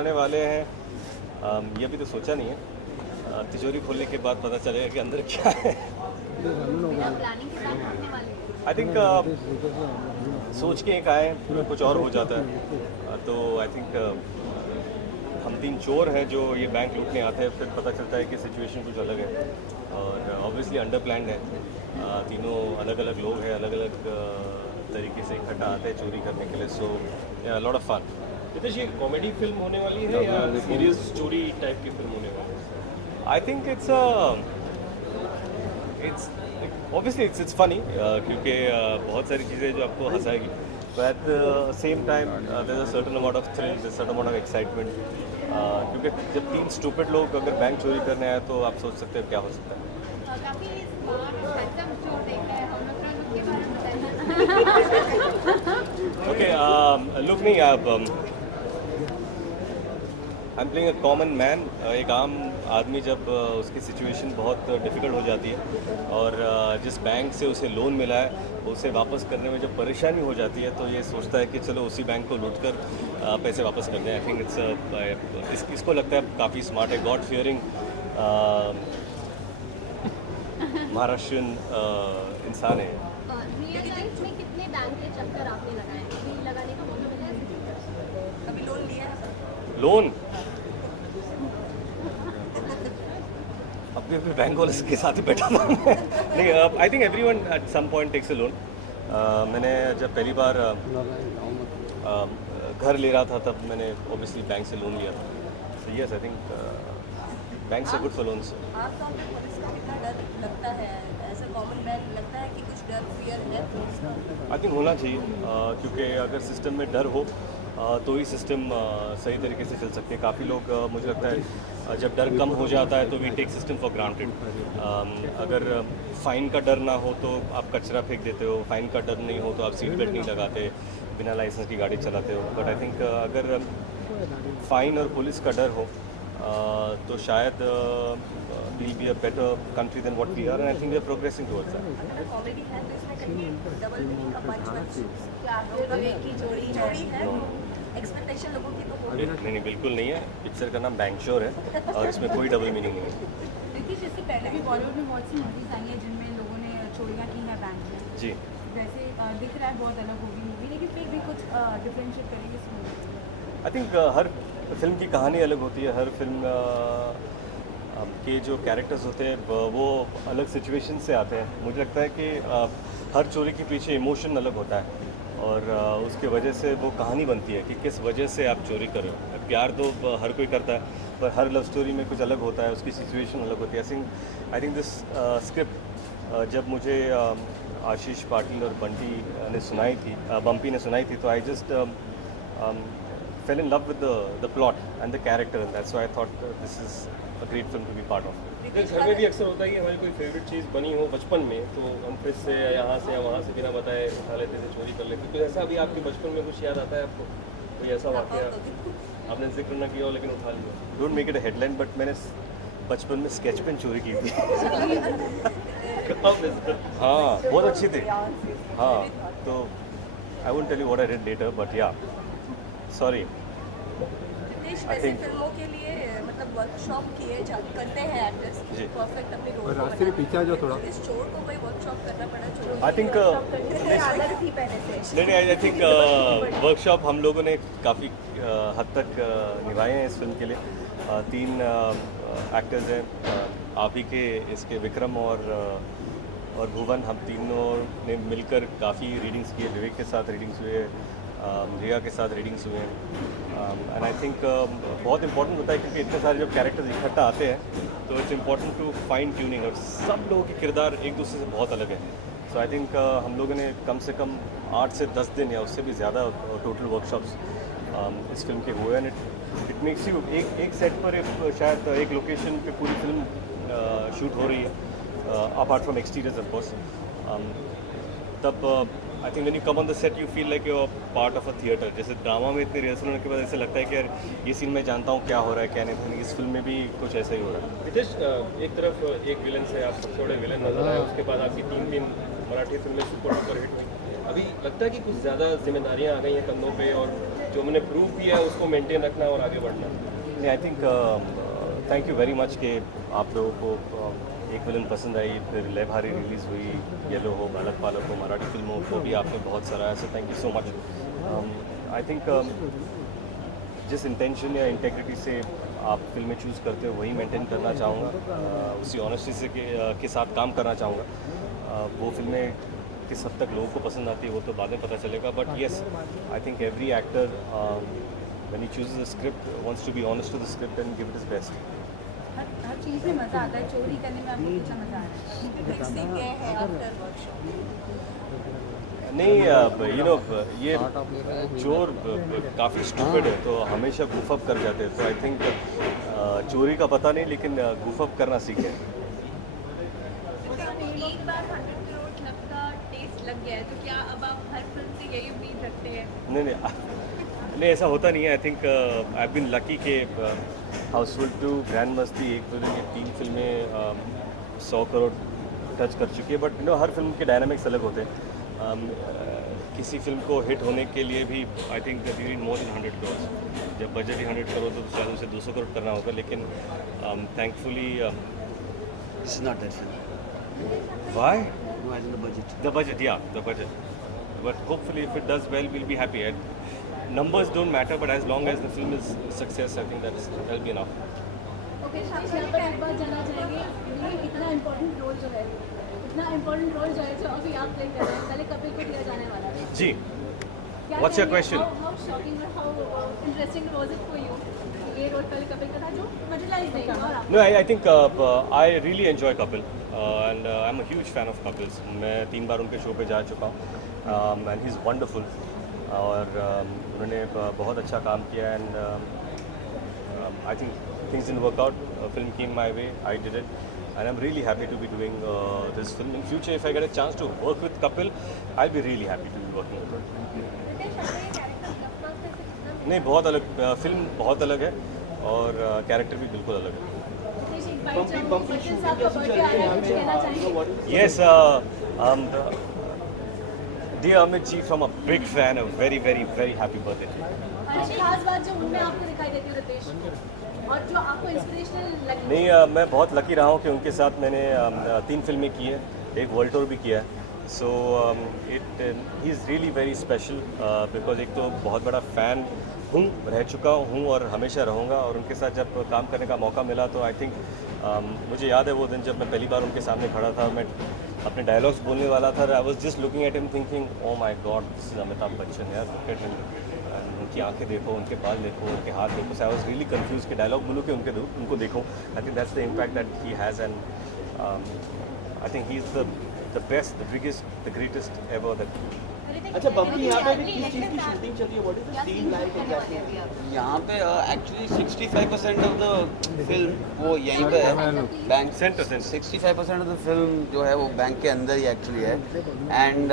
आने वाले हैं। ये अभी तो सोचा नहीं है। तिजोरी खोलने के बाद पता चलेगा कि अंदर क्या है। आई थिंक सोच के एक आए कुछ और हो जाता है। तो आई थिंक हम तीन चोर हैं जो ये बैंक लूटने आते हैं, फिर पता चलता है कि सिचुएशन कुछ अलग है और ऑब्वियसली अंडर प्लान्ड है। तीनों अलग अलग लोग हैं, अलग अलग तरीके से इकट्ठा आते हैं चोरी करने के लिए। So lot of fun. Nitesh, ये कॉमेडी फिल्म होने वाली है या सीरियस स्टोरी टाइप की फिल्म होने वाली है? I think it's obviously it's funny क्योंकि बहुत सारी चीज़ें जो आपको हंसाएगी, but at the same time there's a certain amount of thrill, there's a certain amount of excitement, क्योंकि जब तीन स्टूपिड लोग अगर बैंक चोरी करने आए तो आप सोच सकते हो क्या हो सकता है। ओके, लुक नहीं आप आई am playing a common man. एक आम आदमी जब उसकी सिचुएशन बहुत डिफ़िकल्ट हो जाती है और जिस बैंक से उसे लोन मिला है उसे वापस करने में जब परेशानी हो जाती है तो ये सोचता है कि चलो उसी बैंक को लूट कर पैसे वापस कर दें। आई थिंक इसको लगता है काफ़ी स्मार्ट है, गॉड फियरिंग महाराष्ट्रियन इंसान है। रियल लाइफ में कितने बैंक के चक्कर आपने लगाए? अभी लगाने का मौका मिला है? कभी लोन लिया है? लोन अपने बैंक वाले के साथ ही बैठा था नहीं, I think everyone at some point takes a loan. मैंने जब पहली बार घर ले रहा था तब मैंने ऑब्वियसली बैंक से लोन लिया था। So yes, I think banks are good for loans. आपको अपने पुलिस का कितना डर लगता है? ऐसा कॉमन मैन लगता है कि कुछ डर फियर है पुलिस का? आई थिंक होना चाहिए, क्योंकि अगर सिस्टम में डर हो तो ही सिस्टम सही तरीके से चल सकते हैं। काफ़ी लोग मुझे लगता है जब डर कम हो जाता है तो we take system for granted. अगर फ़ाइन का डर ना हो तो आप कचरा फेंक देते हो, फ़ाइन का डर नहीं हो तो आप सीट बेल्ट नहीं लगाते, बिना लाइसेंस की गाड़ी चलाते हो। बट आई थिंक अगर फ़ाइन और पुलिस का डर हो तो शायद we'll be a better country than what we are, and I think we are progressing towards that. अगर कॉमेडी है तो इसमें कहीं डबल मीनिंग का पंच क्या आप लोग एक ही जोड़ी है? एक्सपेक्टेशन लोगों की तो होगी। नहीं, बिल्कुल नहीं है। पिक्चर का नाम बैंक चोर है और इसमें कोई डबल मीनिंग नहीं है। देखिए, इससे पहले भी बॉलीवुड में बहुत सी मूवीज आई हैं जिनमें लोगों ने चोरियां की हैं बैंक में। जी, जैसे दिख रहा है बहुत अलग होगी मूवी, लेकिन फिर भी कुछ डिफरेंशिएट करेंगे इस मूवी से? आई थिंक हर फिल्म की कहानी अलग होती है। हर फिल्म के जो कैरेक्टर्स होते हैं वो अलग सिचुएशन से आते हैं। मुझे लगता है कि हर चोरी के पीछे इमोशन अलग होता है और उसके वजह से वो कहानी बनती है कि किस वजह से आप चोरी कर रहे हो। प्यार तो हर कोई करता है, पर हर लव स्टोरी में कुछ अलग होता है, उसकी सिचुएशन अलग होती है। आई थिंक दिस स्क्रिप्ट जब मुझे आशीष पाटिल और बंटी ने सुनाई थी, बम्पी ने सुनाई थी, तो I just fell in love with the plot and the character, and that's why I thought this is a great film to be part of. घर में भी अक्सर होता है कि हमारी कोई फेवरेट चीज़ बनी हो बचपन में तो हम फिर से यहाँ से या वहाँ से बिना बताए उठा लेते थे, चोरी कर लेते। कुछ ऐसा अभी आपके बचपन में कुछ याद आता है आपको? कोई ऐसा वाक़या आपने जिक्र ना किया हो लेकिन उठा लिया? Don't make it a headline, but मैंने बचपन में स्केच पेन चोरी की थी। हाँ, बहुत अच्छी थी। हाँ, तो I won't tell you what I did later, but yeah, sorry. Nitesh, वैसे फिल्मों के लिए मतलब वर्कशॉप करते हैं एक्टर्स परफेक्ट अपने रोल को बनाने पीछा जो थोड़ा इस चोर को कोई वर्कशॉप करना पड़ा? चोर आई थिंक आदत थी पहले से? नहीं, आई थिंक वर्कशॉप हम लोगों ने काफ़ी हद तक निभाए हैं इस फिल्म के लिए। तीन एक्टर्स हैं, आप ही के इसके विक्रम और भुवन, हम तीनों ने मिलकर काफ़ी रीडिंग्स किए। विवेक के साथ रीडिंग्स हुए, रिया के साथ रीडिंग्स हुए हैं। एंड आई थिंक बहुत इंपॉर्टेंट होता है क्योंकि इतने सारे जब कैरेक्टर्स इकट्ठा आते हैं तो it's important to fine tuning, और सब लोगों के किरदार एक दूसरे से बहुत अलग है। सो आई थिंक हम लोगों ने कम से कम 8 से 10 दिन या उससे भी ज़्यादा टोटल वर्कशॉप्स इस फिल्म के हुए। एंड इट मेक्स यू एक सेट पर शायद एक लोकेशन पे पूरी फिल्म शूट हो रही है, apart from exteriors of course. तब I think when you come on the set you feel like you are part of a theatre. जैसे ड्रामा में इतने रिहर्सल होने के बाद ऐसे लगता है कि यार ये सीन मैं जानता हूँ क्या हो रहा है क्या नहीं। इस फिल्म में भी कुछ ऐसा ही हो रहा है। नितेश, एक तरफ एक विलन से आप सबसे बड़े विलन नजर आए, उसके बाद आपकी 3 मराठी फिल्में सुपर डुपर हिट हुई। अभी लगता है कि कुछ ज़्यादा जिम्मेदारियाँ आ गई हैं कंधों पे और जो मैंने प्रूव किया है उसको मेंटेन रखना और आगे बढ़ना? नहीं, I think thank you very much कि आप लोगों को एक विलन पसंद आई, फिर ले भारी रिलीज़ हुई, येलो हो, बालक पालक हो, मराठी फिल्मों को भी आपने बहुत सराहा, so thank you so much. I think जिस इंटेंशन या इंटेग्रिटी से आप फिल्में चूज़ करते हो वही मेंटेन करना चाहूँगा, उसी ऑनेस्टी से के साथ काम करना चाहूँगा। वो फिल्में किस हद तक लोगों को पसंद आती है वो तो बाद में पता चलेगा, but yes I think every actor when he chooses a script wants to be honest to the script and give it his best. हर चीज़ में मज़ा आता है, चोरी करने में आपको कितना मज़ा आ रहा है? सीख गए हैं आफ्टर वर्कशॉप? नहीं, यू नो ये चोर काफ़ी स्टूपिड है तो हमेशा गुफ अप कर जाते हैं, तो आई थिंक चोरी का पता नहीं लेकिन गुफ अप करना सीखे। एक बार 100 करोड़ क्लब का टेस्ट लग गया है तो क्या अब आप हर फिल्म से यही उम्मीद रखते हैं? नहीं, ऐसा होता नहीं है। I think I been lucky के हाउसफुल 2, ग्रैंड मस्ती, एक फिल्म, ये 3 फिल्में 100 करोड़ टच कर चुकी है, but you know her film के डायनामिक्स अलग होते हैं। किसी फिल्म को हिट होने के लिए भी I think we need more than 100 crore. जब बजट ही 100 करोड़ तो शायद उसे 200 करोड़ करना होगा, लेकिन thankfully This is not that film. why No, as in the budget. the budget, but hopefully if it does well we'll be happy. Numbers don't matter, but as long as the film is a success, I think that'll be enough. Okay, शायद यहाँ पर एक बात जानना चाहेंगे, ये इतना important role जो है जो अभी आप प्ले कर रहे हैं, पहले कपिल को दिया जाने वाला है जी, क्या What's your कहेंगे? question? How shocking or how interesting was it for you? ये रोल पहले कपिल का था जो मटेरियलाइज नहीं हुआ और आप no, I think I really enjoy Kapil and I'm a huge fan of Kapil's. मैं 3 बार उनके शो पे जा चुका हूँ and he's wonderful और उन्होंने बहुत अच्छा काम किया and I think things didn't work out. Film came my way, I did it. And I'm really happy to be doing this film. In future, if I get a chance to work with Kapil, I'll be really happy to be working with him. नहीं, बहुत अलग film, बहुत अलग है और character भी बिल्कुल अलग है। Yes, dear Amit ji, from a big fan, a very, very, very happy birthday. खास बात जो उनमें आपको दिखाई देती है रितेश, और जो आपको इंस्पिरेशनल लगी? नहीं, मैं बहुत लकी रहा हूँ कि उनके साथ मैंने 3 फिल्में की है, एक वर्ल्ड टूर भी किया है। So he is really very special because एक तो बहुत बड़ा फ़ैन हूँ, रह चुका हूँ और हमेशा रहूँगा, और उनके साथ जब काम करने का मौका मिला तो आई थिंक मुझे याद है वो दिन जब मैं पहली बार उनके सामने खड़ा था, मैं अपने डायलॉग्स बोलने वाला था। I was just looking at him thinking O my God, this is Amitabh Bachchan यार, लुक एट हिम, उनकी आंखें देखो, उनके बाल देखो, उनके हाथ देखो। सो आई वाज रियली कंफ्यूज कि डायलॉग बोलूँ कि उनको देखो। I think that's the impact that he has and I think he is the best, the biggest, the greatest ever that. अच्छा, बम्पी यहाँ पे भी किस चीज़ की शूटिंग चल रही है? What is the scene like exactly? यहाँ पे एक्चुअली 65% ऑफ द फिल्म वो यहीं पे है, bank centre 65% of the film जो है वो बैंक के अंदर ही एक्चुअली है। एंड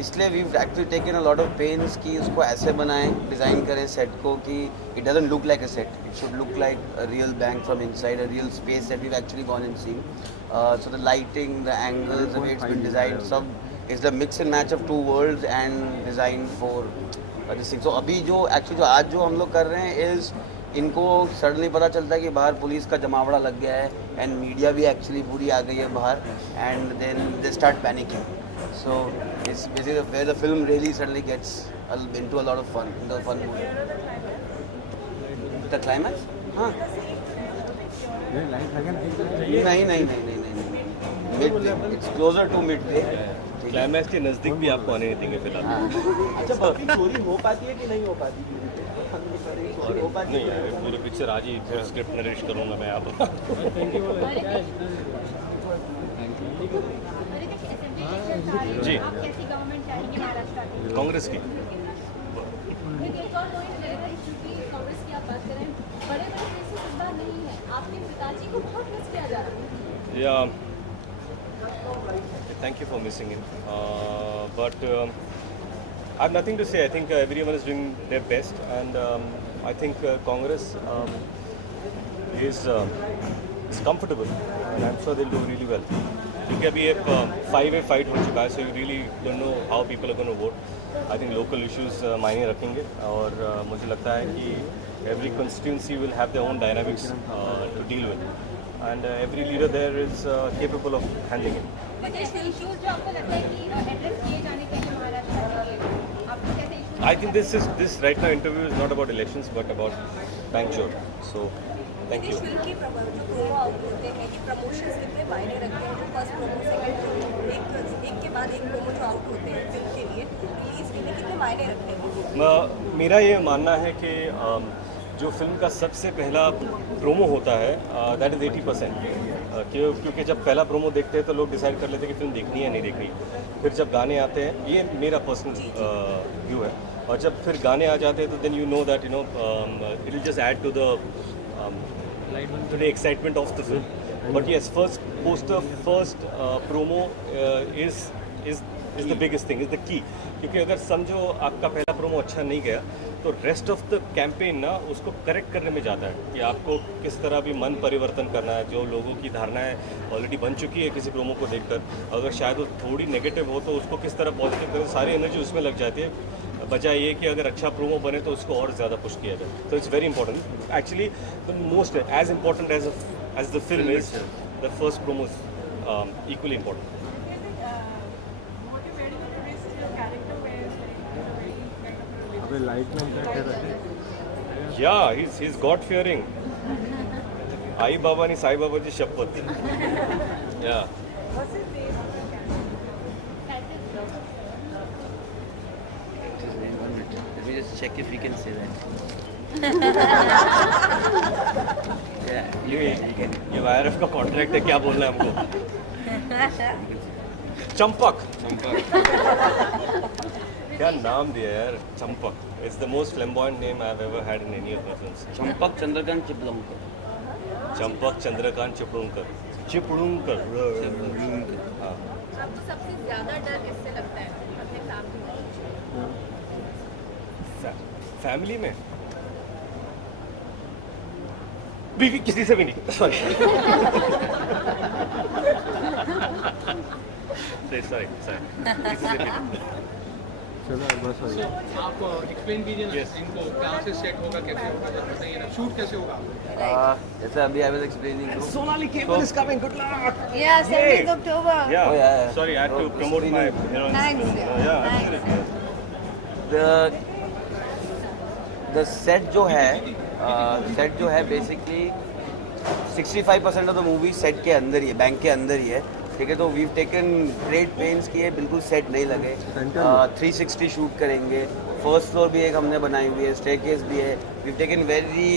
इसलिए we actually taken a lot of pains कि उसको ऐसे बनाएं, डिज़ाइन करें सेट को कि it doesn't look like a set, it should look like a real bank from inside, a real space that we actually gone and seen. So the lighting, the angles, the way it's been designed, सब is the mix and match of two worlds and designed for this thing. So अभी जो actually जो आज जो हम लोग कर रहे हैं is इनको सडनली पता चलता है कि बाहर पुलिस का जमावड़ा लग गया है एंड मीडिया भी एक्चुअली पूरी आ गई है बाहर, and then they start panicking. So it's basically where the film really suddenly gets into a lot of fun, the fun mood. The climax? हाँ. नहीं. Midway. It's closer to midway. Climax के नज़दीक भी आपको आने नहीं देंगे फिलहाल। अच्छा, बम्पी चोरी हो पाती है कि नहीं हो पाती? और नहीं, पूरी पिक्चर आज ही स्क्रिप्ट नरेश करूँगा मैं आप। जी, आप कैसी गवर्नमेंट चाहेंगे महाराष्ट्र की? कांग्रेस की। एक और पॉइंट रहेगा, क्योंकि कांग्रेस की आप बात करें, बड़े केसेस इस बार नहीं है, आपके पिताजी को बहुत मिस किया जा रहा है। या thank you for missing it, but I have nothing to say. I think everyone is doing their best, and I think Congress is comfortable, and I'm sure they'll do really well. क्योंकि अभी एक 5-way fight हो चुका है, so you really don't know how people are gonna vote. I think local issues मायने रखेंगे और मुझे लगता है कि every constituency will have their own dynamics to deal with and every leader there is capable of handling it. ऐसे issues जो आपको लगता है कि एड्रेस किए जाने चाहिए महाराष्ट्र के, आपको कैसे issues? I think this right now interview is not about elections but about Bangalore. So thank you. इस फिल्म की जो प्रोमो आउट होते हैं कि प्रमोशंस कितने मायने रखते हैं, जो फर्स्ट प्रोमो सेकंड प्रोमो एक के बाद एक प्रोमो जो आउट होते हैं फिल्म के लिए रिलीज के लिए कितने मायने रखते हैं? मेरा ये मानना है कि जो फिल्म का सबसे पहला प्रोमो होता है दैट इज़ 80%। क्योंकि जब पहला प्रोमो देखते हैं तो लोग डिसाइड कर लेते हैं कि फिल्म देखनी है नहीं देखनी। फिर जब गाने आते हैं, ये मेरा पर्सनल व्यू है, और जब फिर गाने आ जाते हैं तो then you know that it will just add to the excitement of the film. But yes, first poster, first promo is the biggest thing, is the key. क्योंकि अगर समझो आपका पहला प्रोमो अच्छा नहीं गया तो रेस्ट ऑफ द कैंपेन ना उसको करेक्ट करने में जाता है कि आपको किस तरह भी मन परिवर्तन करना है। जो लोगों की धारणाएं ऑलरेडी बन चुकी है किसी प्रोमो को देखकर, अगर शायद वो थोड़ी नेगेटिव हो तो उसको किस तरह पॉजिटिव करें, सारी एनर्जी उसमें लग जाती है। बजाय ये कि अगर अच्छा प्रोमो बने तो उसको और ज़्यादा पुश किया जाए। तो it's very important actually, the most as important as the film is the first promo is equally important. Yeah, he's God fearing. आई बाबा नी साई बाबाची शपथ. Yeah. Let me just check if we can say that. Yeah, ये वायरफ का contract है, क्या बोलना है हमको? चंपक. क्या नाम दिया यार, Champak. It's the most flamboyant name I've ever had in any of my films. Champak Chandrakant चिपलूंकर. Champak Chandrakant Chiplunkar. Chiplunkar. हाँ. आपको सबसे ज्यादा डर किससे लगता है अपने फैमिली में? बीवी, किसी से भी नहीं. सॉरी. sorry. किसी से नहीं. आप एक्सप्लेन कीजिए ना इनको, कहाँ से सेट होगा, कैसे होगा, जरा बताइए ना, शूट कैसे होगा? जैसे अभी I was explaining to Sonali Cable is coming. Good luck. Yeah, 17th October. Yeah. Oh, yeah. Sorry, I had to promote my. Thanks. Yeah. Thanks. the set जो है basically 65% of the movie set के अंदर ही है, bank के अंदर ही है. ठीक है, तो we've taken great pains कि ये बिल्कुल सेट नहीं लगे. 360 शूट करेंगे. फर्स्ट फ्लोर भी एक हमने बनाई हुई है, स्टेयरकेस भी है. we've taken very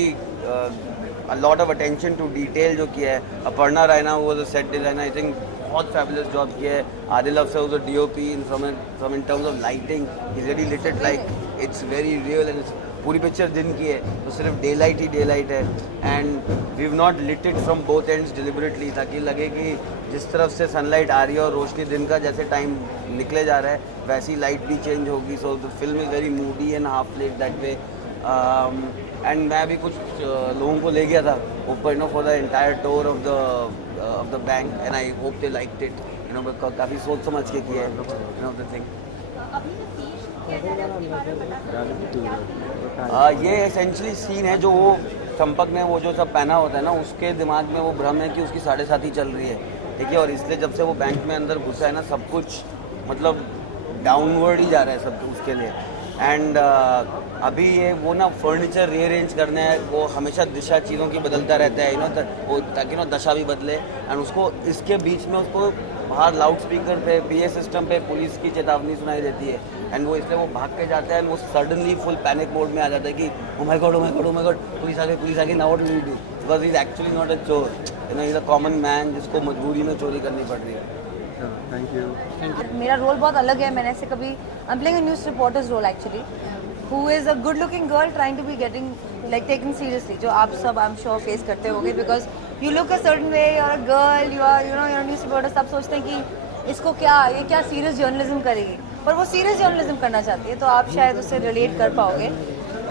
a lot of attention to detail जो किया है. Aparna Raina was a set designer, I think बहुत fabulous job किया है. आदिल अफसर was a DOP from in terms of lighting. He's really lit it like it's very real and it's पूरी picture दिन की है तो सिर्फ डे लाइट ही डे लाइट है. And we have not lit it from both ends deliberately, ताकि लगे कि जिस तरफ से सनलाइट आ रही है और रोशनी दिन का जैसे टाइम निकले जा रहा है वैसी लाइट भी चेंज होगी. So the film is very Moody and half let that way. And मैं भी कुछ लोगों को ले गया था ऊपर for the entire tour of the bank and I hope they liked it. काफ़ी सोच समझ के किया है द थिंग. ये एसेंशली सीन है जो वो चंपक ने वो जो सब पहना होता है ना, उसके दिमाग में वो भ्रम है कि उसकी 7:30 चल रही है. ठीक है, और इसलिए जब से वो बैंक में अंदर घुसा है ना, सब कुछ मतलब डाउनवर्ड ही जा रहा है सब उसके लिए. एंड अभी ये वो ना फर्नीचर रीअरेंज करना है, वो हमेशा दिशा चीज़ों की बदलता रहता है वो ताकि दशा भी बदले. एंड उसको इसके बीच में उसको बाहर लाउड स्पीकर पे PA सिस्टम पे पुलिस की चेतावनी सुनाई देती है. एंड वो इसलिए वो भाग के जाता है एंड वो सडनली फुल पैनिक मोड में आ जाता है कि ओ माय गॉड पुलिस आ गई now what will we do, because he is actually not a चोर, he is a common man जिसको मजबूरी में चोरी करनी पड़ रही है. Thank you. मेरा रोल बहुत अलग है. मैंने ऐसे कभी I am playing a news reporter's role actually, who is a good looking girl trying to be getting like taken seriously, जो आप सब I'm sure face करते होगे, because you look a certain way, you're a girl, you are you're a news reporter. सब सोचते हैं कि इसको ये क्या सीरियस जर्नलिज्म करेगी, पर वो सीरियस जर्नलिज्म करना चाहती है, तो आप शायद उससे रिलेट कर पाओगे.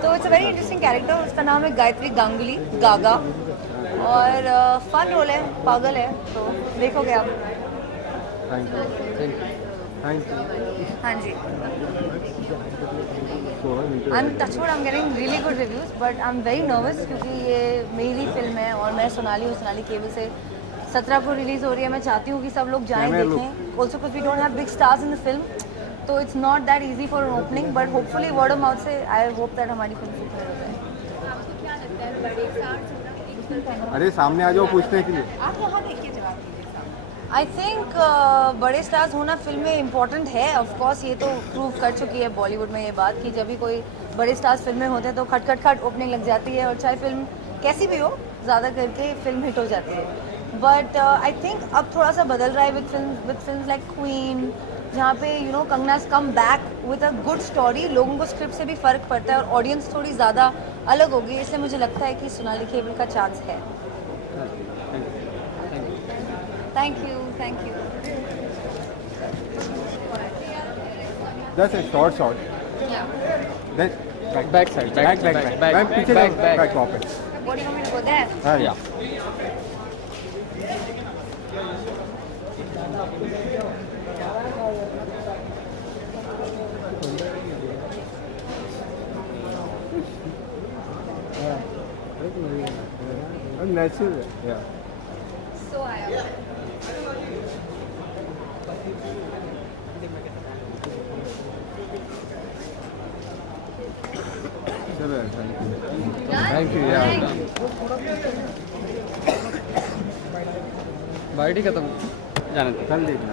तो it's a very interesting character. उसका नाम है गायत्री गांगुली, गागा, और फन रोल है, पागल है, तो देखोगे आप. थैंक यू थैंक यू हाँ जी I am touchwood I am getting really good reviews but I am very nervous क्योंकि ये मेरी फिल्म है और मैं सोनाली हूँ सोनाली केबल से 17 को रिलीज हो रही है मैं चाहती हूँ कि सब लोग जाएं देखें also because we don't have big stars in the film तो it's not that easy for an opening but hopefully word of mouth से आई होप दैट हमारी फिल्म सुपर हो जाए। आपको क्या लगता है बड़े स्टार्स होना एक फिल्म अरे सामने आ जाओ पूछने के लिए आप यहाँ देख के जवाब दीजिए सामने। आई थिंक बड़े स्टार्स होना फिल्म में इम्पॉर्टेंट है ऑफ कोर्स ये तो प्रूव कर चुकी है बॉलीवुड में ये बात कि जब भी कोई बड़े स्टार्स फिल्म में होते हैं तो खट खट खट ओपनिंग लग जाती है और चाहे फिल्म कैसी भी हो ज़्यादा करके फिल्म हिट हो जाती है बट आई थिंक अब थोड़ा सा बदल रहा है विद फिल्म लाइक क्वीन जहाँ पे you know Kangana's come back with a good story लोगों को स्क्रिप्ट से भी फ़र्क पड़ता है और ऑडियंस थोड़ी ज़्यादा अलग होगी इसलिए मुझे लगता है कि सोनाली केबल का चांस है। Thank you just a short then back side back पीछे बैक वापस What do you want me to go there? हाँ या Natural, yeah. So आया Thank you, yeah. बाइट ही खत्म जाने दो कल देखना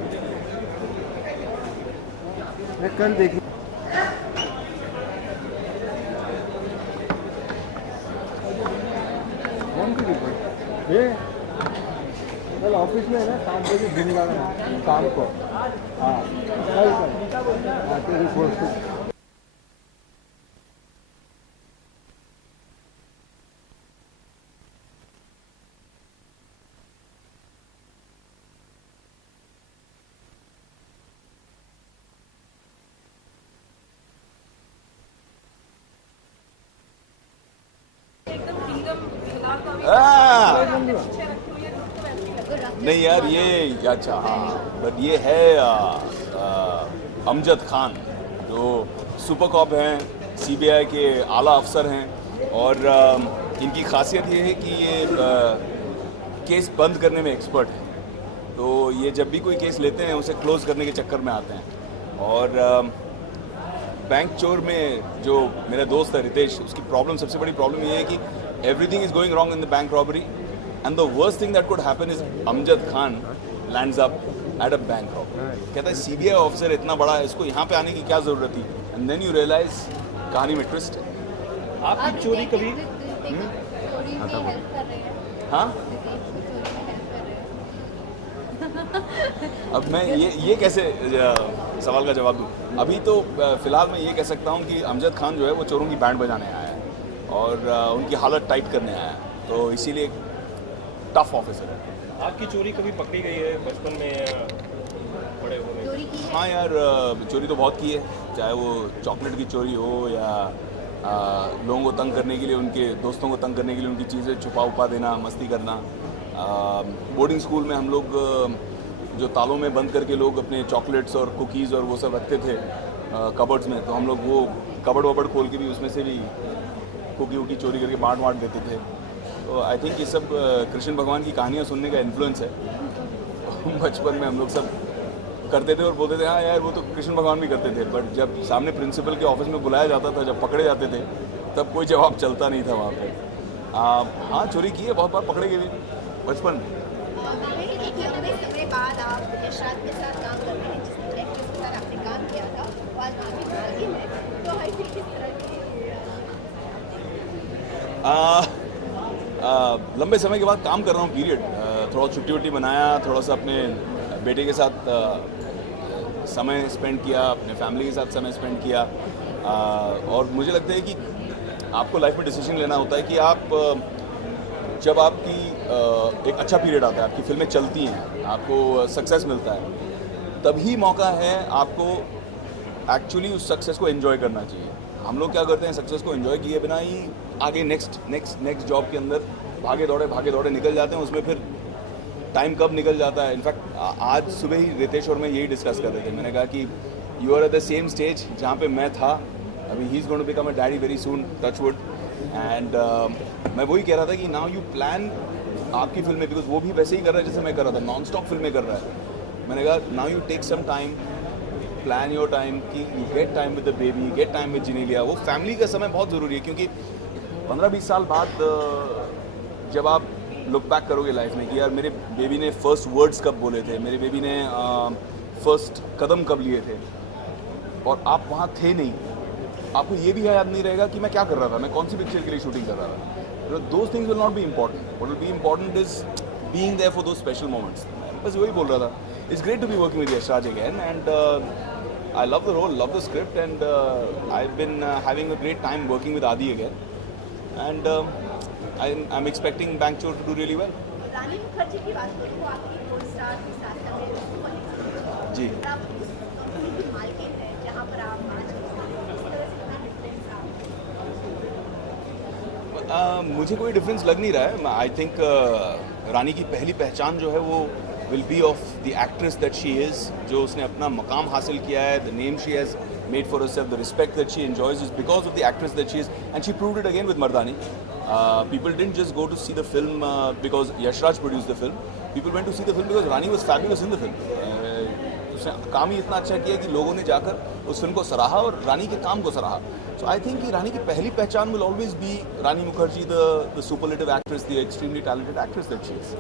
मैं कल देखना कौन की रिपोर्ट ये कल ऑफिस में है ना 7 बजे दिन लगा शाम को हाँ कल आके रिपोर्ट नहीं यार ये अच्छा हाँ बट ये है अमजद खान जो सुपर कॉप हैं सीबीआई के आला अफसर हैं और इनकी खासियत ये है कि ये केस बंद करने में एक्सपर्ट है तो ये जब भी कोई केस लेते हैं उसे क्लोज करने के चक्कर में आते हैं और बैंक चोर में जो मेरा दोस्त है रितेश उसकी प्रॉब्लम सबसे बड़ी प्रॉब्लम ये है कि everything is going wrong in the bank robbery and the worst thing that could happen is Amjad Khan lands up at a bank robbery. कहता है CBI ऑफिसर इतना बड़ा है इसको यहाँ पे आने की क्या ज़रूरत थी and then you realize कहानी में ट्विस्ट है। आपकी चोरी कभी चोरी में हेल्प कर रहे हैं हाँ अब मैं ये कैसे सवाल का जवाब दूँ अभी तो फिलहाल मैं ये कह सकता हूँ कि अमजद खान जो है वो चोरों की बैंड बजाने आया है और उनकी हालत टाइट करने आया है तो इसीलिए टफ ऑफिसर है। आपकी चोरी कभी पकड़ी गई है बचपन में या बड़े होने? हाँ यार चोरी तो बहुत की है चाहे वो चॉकलेट की चोरी हो या लोगों को तंग करने के लिए उनके दोस्तों को तंग करने के लिए उनकी चीज़ें छुपा उपा देना मस्ती करना बोर्डिंग स्कूल में हम लोग जो तालों में बंद करके लोग अपने चॉकलेट्स और कुकीज़ और वो सब रखते थे कबर्ड्स में तो हम लोग वो कबर्ड वबर्ड खोल के भी उसमें से भी कुकी वुकी चोरी करके बांट देते थे तो आई थिंक ये सब कृष्ण भगवान की कहानियाँ सुनने का इन्फ्लुएंस है बचपन में हम लोग सब करते थे और बोलते थे हाँ यार वो तो कृष्ण भगवान भी करते थे बट जब सामने प्रिंसिपल के ऑफिस में बुलाया जाता था जब पकड़े जाते थे तब कोई जवाब चलता नहीं था वहाँ पे हाँ चोरी की है बहुत बार पकड़े गए भी बचपन में समय बाद आप यशराज के साथ काम कर रहे हैं जिस एक्ट्रेस के साथ आपने काम किया था और आज काफी शादी है तो आई थिंक किस तरह की लंबे समय के बाद काम कर रहा हूँ पीरियड थोड़ा छुट्टी वुट्टी बनाया थोड़ा सा अपने बेटे के साथ समय स्पेंड किया अपने फैमिली के साथ समय स्पेंड किया और मुझे लगता है कि आपको लाइफ में डिसीजन लेना होता है कि आप जब आपकी एक अच्छा पीरियड आता है आपकी फिल्में चलती हैं आपको सक्सेस मिलता है तभी मौका है आपको एक्चुअली उस सक्सेस को एंजॉय करना चाहिए। हम लोग क्या करते हैं सक्सेस को एंजॉय किए बिना ही आगे नेक्स्ट जॉब के अंदर भागे दौड़े निकल जाते हैं उसमें फिर टाइम कब निकल जाता है. इनफैक्ट आज सुबह ही रितेश और मैं यही डिस्कस कर रहे थे. मैंने कहा कि you are at the same stage जहाँ पे मैं था. अभी ही is going to become a daddy very soon, touch wood. And मैं वही कह रहा था कि नाउ यू प्लान आपकी फिल्में, बिकॉज वो भी वैसे ही कर रहा है जैसे मैं कर रहा था, नॉन स्टॉप फिल्में कर रहा है. मैंने कहा now you take some time, plan your time कि you get time with the baby, get time with Genelia. वो फैमिली का समय बहुत ज़रूरी है, क्योंकि 15-20 साल बाद जब आप लुक बैक करोगे लाइफ में कि यार मेरे बेबी ने फर्स्ट वर्ड्स कब बोले थे, मेरे बेबी ने फर्स्ट कदम कब लिए थे, और आप वहाँ थे नहीं, आपको ये भी याद नहीं रहेगा कि मैं क्या कर रहा था, मैं कौन सी पिक्चर के लिए शूटिंग कर रहा था. Those things will not be important. What will be important is being there for those special moments. बस वही बोल रहा था. It's great to be working with Yashraj again, and I love the role, love the script, and I've been having a great time working with Adi again, and I'm expecting Bankchor to do really well. रानी मुखर्जी की बात करूँ, वो आपकी co-star के साथ में जी. मालकिन है जहाँ पर आप आज इस तरह से कितना डिफरेंस मुझे कोई डिफरेंस लग नहीं रहा है. आई थिंक रानी की पहली पहचान जो है वो will be of the actress that she is, जो उसने अपना मकाम हासिल किया है, the name she has made for herself, the respect that she enjoys is because of the actress that she is, and she proved it again with Mardani. People didn't just go to see the film because Yashraj produced the film. People went to see the film because Rani was fabulous in the film. उसने काम ही इतना अच्छा किया कि लोगों ने जाकर उस फिल्म को सराहा और रानी के काम को सराहा. So I think कि रानी की पहली पहचान will always be Rani Mukherjee, the superlative actress, the extremely talented actress that she is.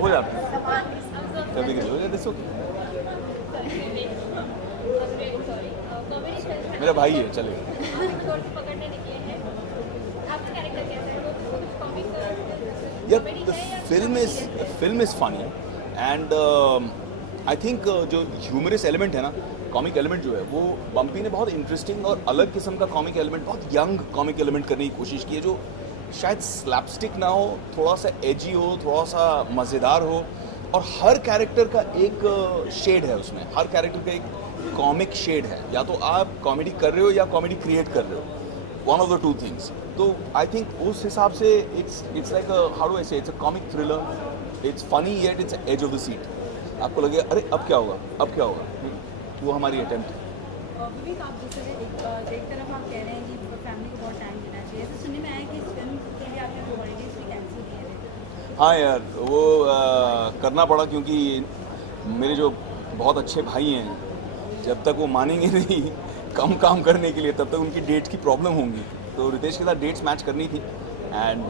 हो जाता है कभी कभी हो जाता है. मेरा भाई है, चलेगा. यार film is funny, and I think जो ह्यूमरस एलिमेंट है ना, कॉमिक एलिमेंट जो है, वो बम्पी ने बहुत इंटरेस्टिंग और अलग किस्म का कॉमिक एलिमेंट, बहुत यंग कॉमिक एलिमेंट करने की कोशिश की है, जो शायद स्लैपस्टिक ना हो, थोड़ा सा एजी हो, थोड़ा सा मज़ेदार हो, और हर कैरेक्टर का एक शेड है उसमें. हर कैरेक्टर का एक कॉमिक शेड है. या तो आप कॉमेडी कर रहे हो या कॉमेडी क्रिएट कर रहे हो, one of the two things. तो आई थिंक उस हिसाब से it's like how do I say, it's a comic thriller. It's funny yet it's edge of the seat. आपको लगे अरे अब क्या होगा, अब क्या होगा. वो हमारी अटेम्प्ट है. विवेक, आप एक तरफ आप कह रहे हैं कि फैमिली को बहुत टाइम देना चाहिए, तो सुनने में आया कि इस फिल्म के लिए आपने हॉलीडेज भी कैंसिल किए थे. हाँ यार, वो करना पड़ा, क्योंकि मेरे जो बहुत अच्छे भाई हैं, जब तक वो मानेंगे नहीं कम काम करने के लिए, तब तक उनकी डेट्स की प्रॉब्लम होंगी. तो रितेश के साथ डेट्स मैच करनी थी, एंड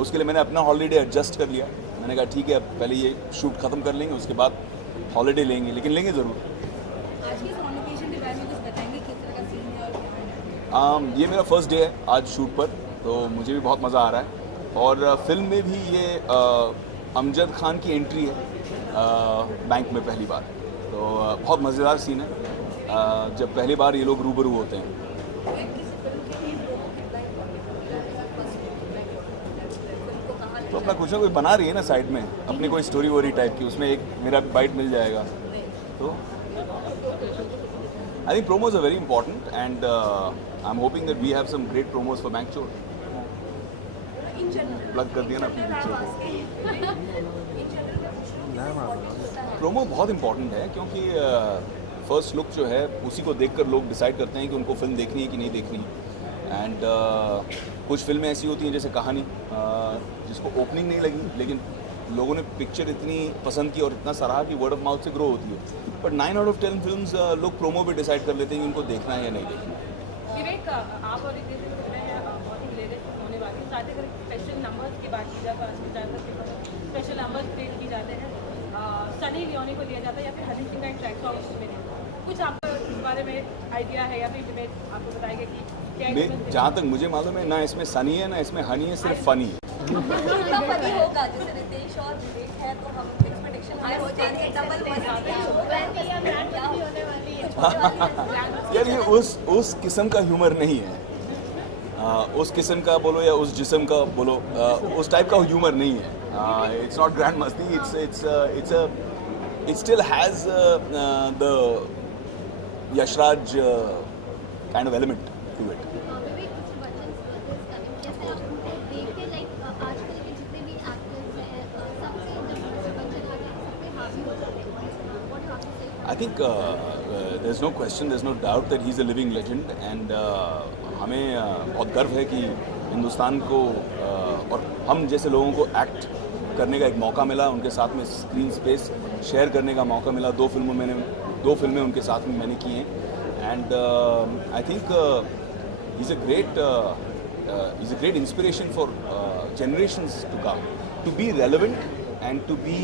उसके लिए मैंने अपना हॉलीडे एडजस्ट कर लिया. मैंने कहा ठीक है, पहले ये शूट ख़त्म कर लेंगे, उसके बाद हॉलीडे लेंगे, लेकिन लेंगे ज़रूर. आज की कॉन्वोकेशन के बारे में कुछ बताएंगे, किस तरह का सीन है और क्या है? ये मेरा फर्स्ट डे है आज शूट पर, तो मुझे भी बहुत मज़ा आ रहा है. और फिल्म में भी ये अमजद खान की एंट्री है बैंक में पहली बार, तो बहुत मज़ेदार सीन है. जब पहली बार ये लोग रूबरू होते हैं. तो अपना कुछ ना कुछ बना रही है ना साइड में, अपनी कोई स्टोरी वोरी टाइप की, उसमें एक मेरा बाइट मिल जाएगा. तो I think promos are very important, and I'm hoping that we have some great promos for Bankchor. Plug कर दिया ना अपनी पिक्चर को. प्रोमो बहुत इंपॉर्टेंट है, क्योंकि फर्स्ट लुक जो है उसी को देखकर लोग डिसाइड करते हैं कि उनको फिल्म देखनी है कि नहीं देखनी. एंड कुछ फिल्में ऐसी होती हैं जैसे कहानी, जिसको ओपनिंग नहीं लगी, लेकिन लोगों ने पिक्चर इतनी पसंद की और इतना सराहा कि वर्ड ऑफ माउथ से ग्रो होती है. बट 9 out of 10 फिल्म्स लोग प्रोमो पे डिसाइड कर लेते हैं कि उनको देखना है या नहीं देखना. विवेक, आप और रितेश की फिल्में बहुत ही रिलेटेड होने वाली है. साथ ही अगर स्पेशल नंबर्स की बात की जाए तो आजकल ज़्यादातर स्पेशल नंबर्स क्रिएट किए जाते हैं. सनी लियोनी को दिया जाता है या फिर हनी सिंह का एक ट्रैक सॉन्ग उसमें दिया. कुछ आपको इस बारे में आइडिया है या फिर विवेक आपको बताएगा कि क्या? जहाँ तक मुझे मालूम है, ना इसमें सनी है ना इसमें हनी है, सिर्फ फनी है. होगा जैसे रितेश और विवेक है, तो हम एक्सपेक्टेशन हाई हो जाएंगे, डबल यार ये उस किस्म का ह्यूमर नहीं है. उस किस्म का बोलो या उस जिस्म का बोलो, उस टाइप का ह्यूमर नहीं है. इट्स नॉट ग्रैंड मस्ती. it still has the Yashraj kind of element to it. I think there is no question, there is no doubt that he is a living legend and हमें बहुत गर्व है कि हिंदुस्तान को और हम जैसे लोगों को एक्ट करने का एक मौका मिला, उनके साथ में स्क्रीन स्पेस शेयर करने का मौका मिला। 2 फिल्में उनके साथ में मैंने की हैं and I think he is a great inspiration for generations to come, to be relevant and to be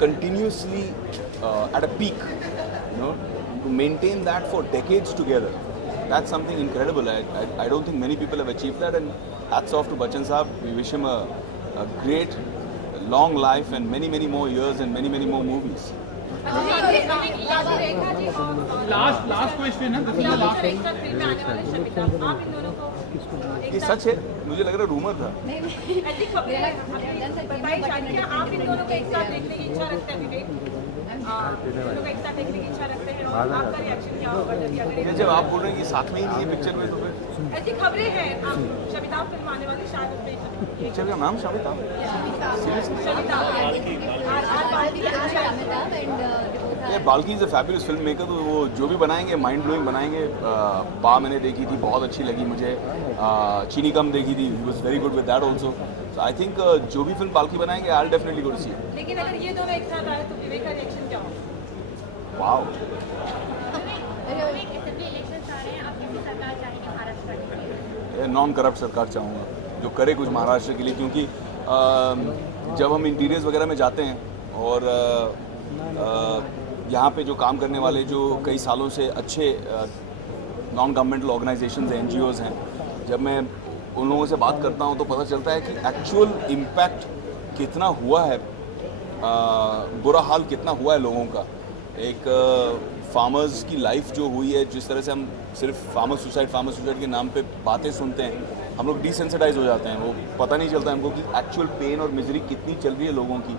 continuously at a peak, you know, to maintain that for decades together. That's something incredible. I don't think many people have achieved that, and hats off to Bachchan Saab. We wish him a great long life and many more years and many more movies. Last question है, this is the last. ये सच है? मुझे लग रहा rumour था। ऐसी खबरें बताई जा रही हैं, आप इन दोनों को एक साथ देखने की इच्छा रखते हैं विवेक? दोनों को एक साथ देखने की इच्छा रखते हैं और आपका रिएक्शन क्या होगा जब आप बोल रहे हैं कि साथ में ही नहीं है पिक्चर में, तो फिर ऐसी खबरें हैं? शमिता फिल्म आने वाली शायद पिक्चर का नाम शमिता? ये Balki is a fabulous film maker, तो वो जो भी बनाएंगे माइंड ब्लोइंग बनाएंगे। पा मैंने देखी थी, बहुत अच्छी लगी मुझे। चीनी कम देखी थी, he was very good with that also. So I think जो भी फिल्म बाल्की बनाएंगे I will definitely go to see it. लेकिन अगर ये दोनों एक साथ आए तो विवेक का रिएक्शन क्या होगा? वाओ, नॉन करप्ट सरकार चाहूँगा, जो करे कुछ महाराष्ट्र के लिए, क्योंकि जब हम इंटीरियर्स वगैरह में जाते हैं और यहाँ पे जो काम करने वाले जो कई सालों से अच्छे नॉन गवर्नमेंटल ऑर्गेनाइजेशंस हैं, NGOs हैं, जब मैं उन लोगों से बात करता हूँ तो पता चलता है कि एक्चुअल इम्पैक्ट कितना हुआ है, बुरा हाल कितना हुआ है लोगों का। एक फार्मर्स की लाइफ जो हुई है, जिस तरह से हम सिर्फ फार्मर सुसाइड के नाम पे बातें सुनते हैं, हम लोग डिसेंसिटाइज हो जाते हैं। वो पता नहीं चलता हमको कि एक्चुअल पेन और मिजरी कितनी चल रही है लोगों की।